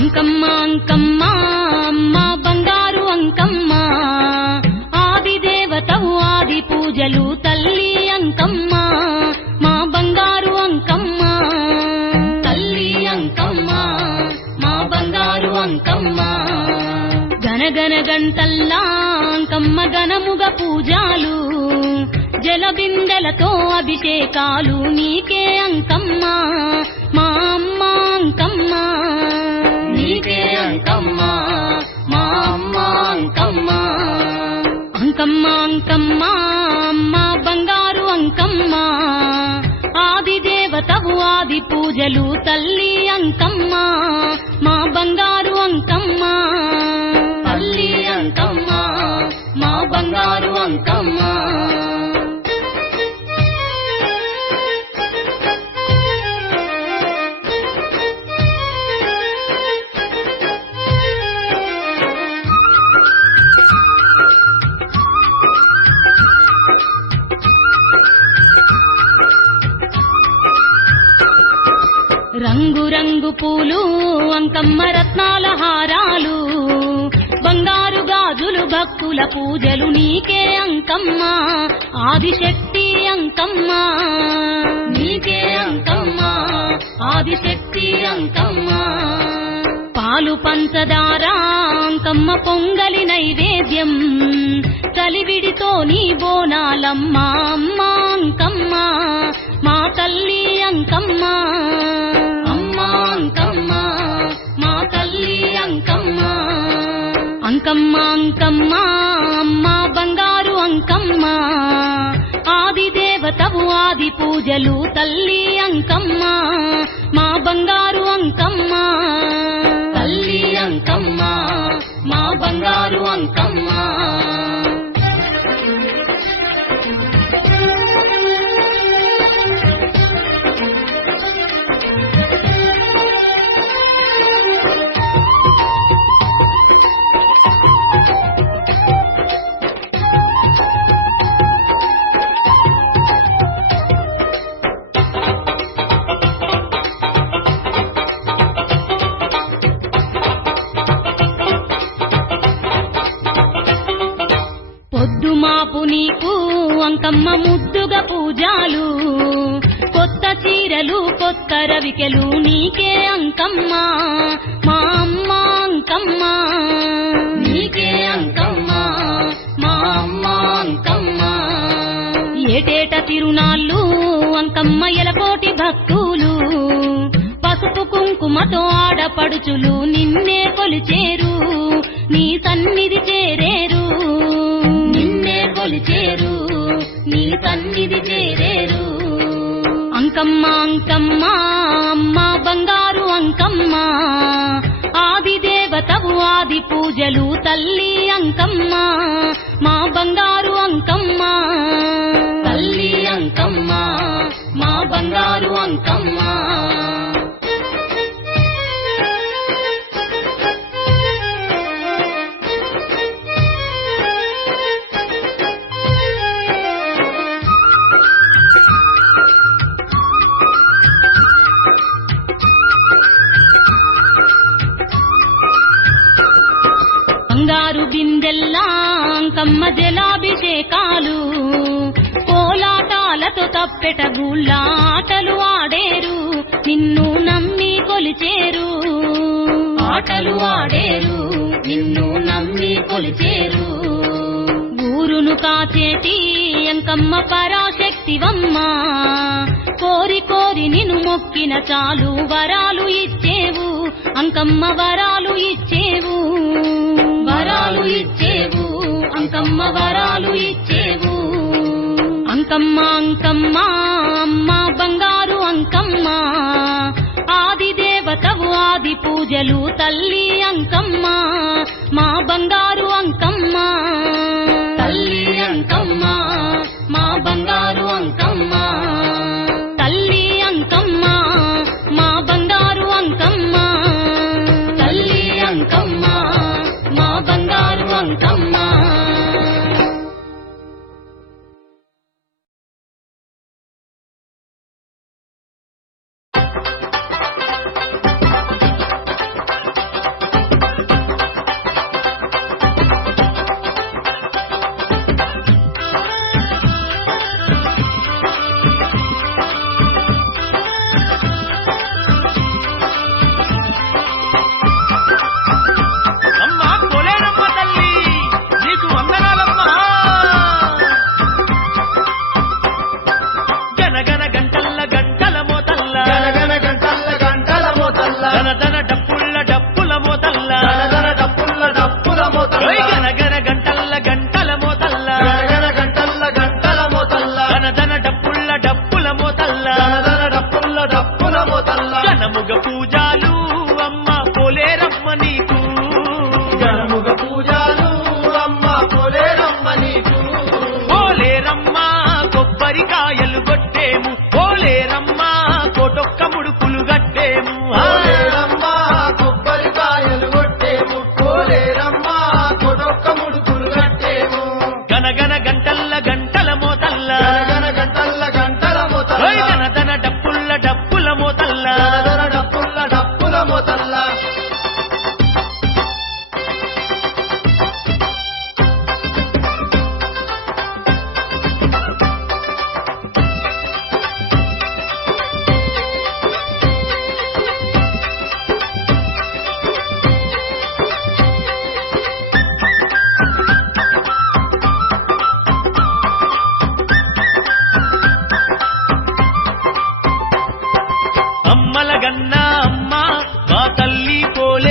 అంకమ్మ అంకమ్మ అమ్మ బంగారు అంకమ్మ ఆది దేవతవు ఆది పూజలు తల్లి అంకమ్మ మా బంగారు అంకమ్మ తల్లి అంకమ్మ మా బంగారు అంకమ్మ గనగన గంటల్లా అంకమ్మ గనముగ పూజాలు జలబిందెలతో అభిషేకాలు నీకే అంకమ్మ మా అమ్మ అంకమ్మ నీకే అంకమ్మ మా అమ్మ అంకమ్మ అంకమ్మ అంకమ్మ అమ్మ బంగారు అంకమ్మ ఆది దేవతవు ఆది పూజలు తల్లి అంకమ్మ మా బంగారు అంకమ్మ తల్లి అంకమ్మ మా బంగారు అంకమ్మ రంగు రంగు పూలు అంకమ్మ రత్నాల హారాలు బంగారు గాజులు భక్తుల పూజలు నీకే అంకమ్మ ఆదిశక్తి అంకమ్మ నీకే అంకమ్మ ఆదిశక్తి అంకమ్మ పాలు పంచదార అంకమ్మ పొంగలి నైవేద్యం కలివిడితో నీ బోనాలమ్మ అమ్మ అంకమ్మ మా తల్లి అంకమ్మ అంకమ్మ మా తల్లి అంకమ్మ అంకమ్మ అంకమ్మ అమ్మ బంగారు అంకమ్మ ఆది దేవతవు ఆది పూజలు తల్లి అంకమ్మ మా బంగారు అంకమ్మ తల్లి అంకమ్మ మా బంగారు అంకమ్మ పొద్దుమాపు నీకు అంకమ్మ ముద్దుగా పూజాలు కొత్త చీరలు కొత్త రవికెలు నీకే అంకమ్మ మా అమ్మ అంకమ్మ నీకే అంకమ్మ మా అమ్మ అంకమ్మ ఏటేట తిరునాళ్ళు అంకమ్మ ఎలకోటి భక్తులు పసుపు కుంకుమతో ఆడపడుచులు నిన్నే కొలిచేరు నీ సన్నిధి చేరేరు కొలిచేరు నీ సన్నిధి చేరేరు అంకమ్మ అంకమ్మ అమ్మ బంగారు అంకమ్మ ఆది దేవతవు ఆది పూజలు తల్లి అంకమ్మ మా బంగారు అంకమ్మ తల్లి అంకమ్మ మా బంగారు అంకమ్మ బంగారు బిందెల్లా అంకమ్మ జలాభిషేకాలు కోలాటాలతో తప్పెట గుళ్ళాటలు ఆడేరు నిన్ను నమ్మి కొలిచేరు ఆటలు ఆడేరు నిన్ను నమ్మి కొలిచేరు ఊరును కాచేటి అంకమ్మ పరాశక్తివమ్మ కోరి కోరి నిన్ను మొక్కిన చాలు వరాలు ఇచ్చేవు అంకమ్మ వరాలు ఇచ్చేవు వరాలు ఇచ్చేవు అంకమ్మ వరాలు ఇచ్చేవు అంకమ్మ అంకమ్మ అమ్మ బంగారు అంకమ్మ ఆది దేవతవు ఆది పూజలు తల్లి అంకమ్మ మా బంగారు అంకమ్మ తల్లి అంకమ్మ మా బంగారు అంకమ్మ తల్లి అంకమ్మ మా బంగారు అంకమ్మ తల్లి అంకమ్మ మా బంగారు అంకమ్మ పోలే